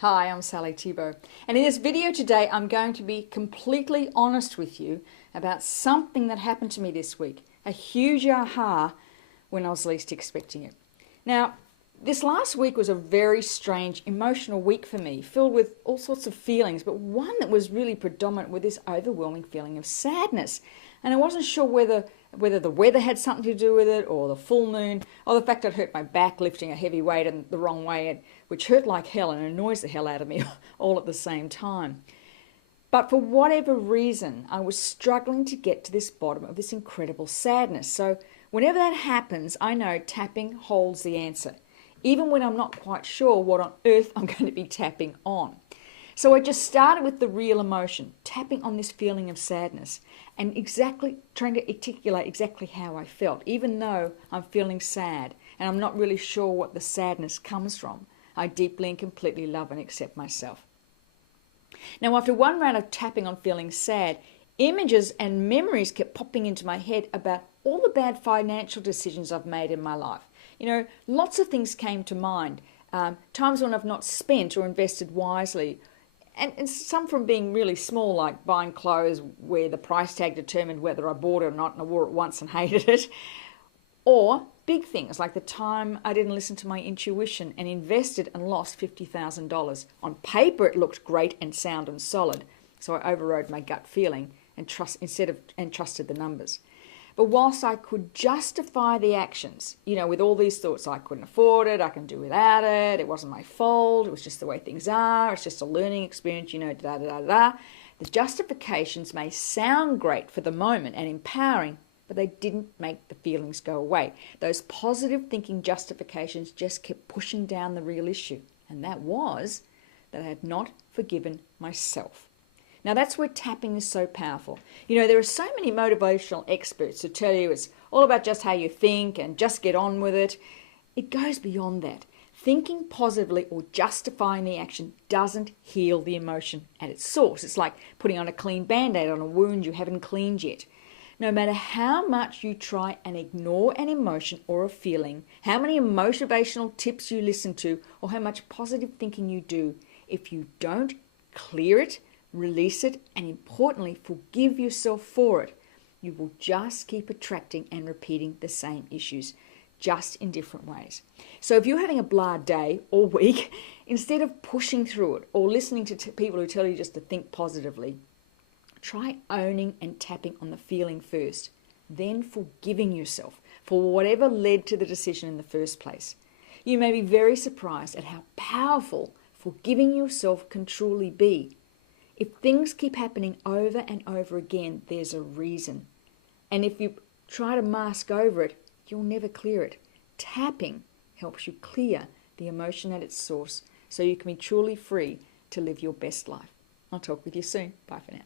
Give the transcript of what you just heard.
Hi, I'm Sally Thibault, and in this video today I'm going to be completely honest with you about something that happened to me this week, a huge aha when I was least expecting it. Now, this last week was a very strange emotional week for me, filled with all sorts of feelings, but one that was really predominant with this overwhelming feeling of sadness. And I wasn't sure whether the weather had something to do with it, or the full moon, or the fact I'd hurt my back lifting a heavy weight in the wrong way, which hurt like hell and annoys the hell out of me all at the same time. But for whatever reason, I was struggling to get to this bottom of this incredible sadness. So whenever that happens, I know tapping holds the answer, even when I'm not quite sure what on earth I'm going to be tapping on. So I just started with the real emotion, tapping on this feeling of sadness and exactly trying to articulate exactly how I felt, even though I'm feeling sad and I'm not really sure what the sadness comes from. I deeply and completely love and accept myself. Now, after one round of tapping on feeling sad, images and memories kept popping into my head about all the bad financial decisions I've made in my life. Lots of things came to mind, times when I've not spent or invested wisely, and some from being really small, like buying clothes where the price tag determined whether I bought it or not, and I wore it once and hated it. Or big things like the time I didn't listen to my intuition and invested and lost $50,000. On paper, it looked great and sound and solid, so I overrode my gut feeling and trusted the numbers. But whilst I could justify the actions, with all these thoughts, I couldn't afford it, I can do without it, it wasn't my fault, it was just the way things are, it's just a learning experience, the justifications may sound great for the moment and empowering, but they didn't make the feelings go away. Those positive thinking justifications just kept pushing down the real issue, and that was that I had not forgiven myself. Now, that's where tapping is so powerful. There are so many motivational experts who tell you it's all about just how you think and just get on with it. It goes beyond that. Thinking positively or justifying the action doesn't heal the emotion at its source. It's like putting on a clean Band-Aid on a wound you haven't cleaned yet. No matter how much you try and ignore an emotion or a feeling, how many motivational tips you listen to, or how much positive thinking you do, if you don't clear it, release it, and importantly, forgive yourself for it, you will just keep attracting and repeating the same issues, just in different ways. So if you're having a blah day or week, instead of pushing through it or listening to people who tell you just to think positively, try owning and tapping on the feeling first, then forgiving yourself for whatever led to the decision in the first place. You may be very surprised at how powerful forgiving yourself can truly be. If things keep happening over and over again, there's a reason. And if you try to mask over it, you'll never clear it. Tapping helps you clear the emotion at its source so you can be truly free to live your best life. I'll talk with you soon. Bye for now.